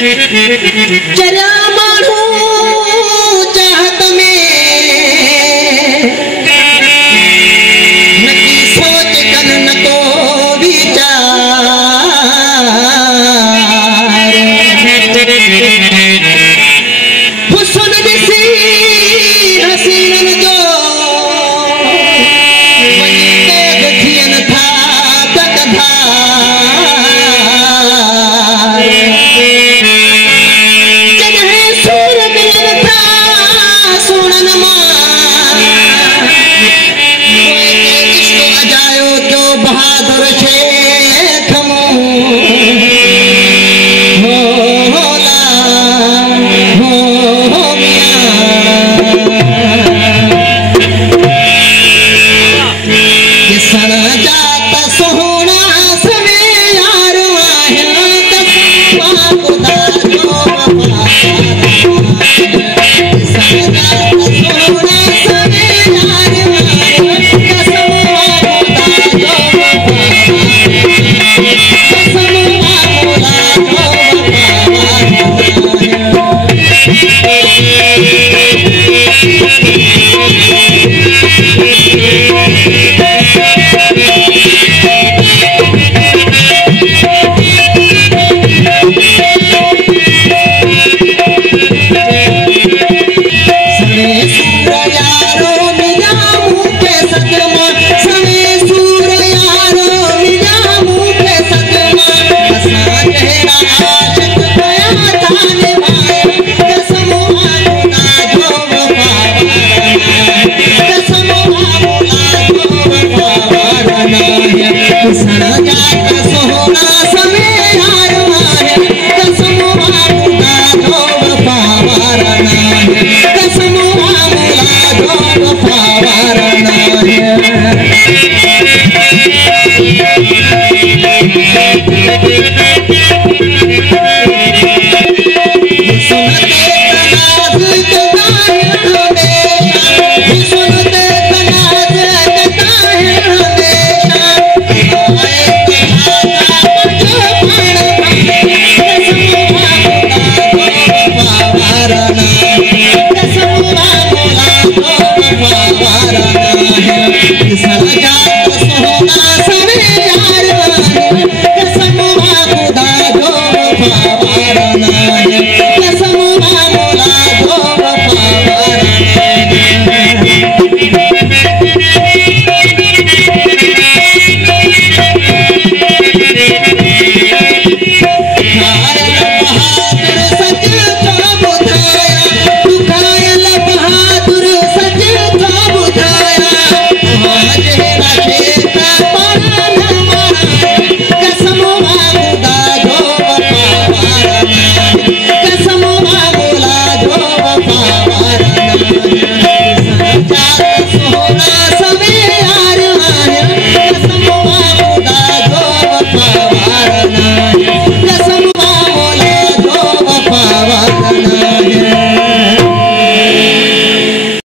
जरा मानू चाहत में नकी सोच कन न को विचार हुस्न दिसी हसीनन जो वही कैद थियन था तकधार जगह सूर मिलन था सुनन मां कोई के इश्क अजायो क्यों बहादुर शेख होला हो किसन जात सोहना सवे यार आया कसमा खुदा जो किसन जात सोहना सवे यार आया कसमा खुदा जो कसमा खुदा Thank you.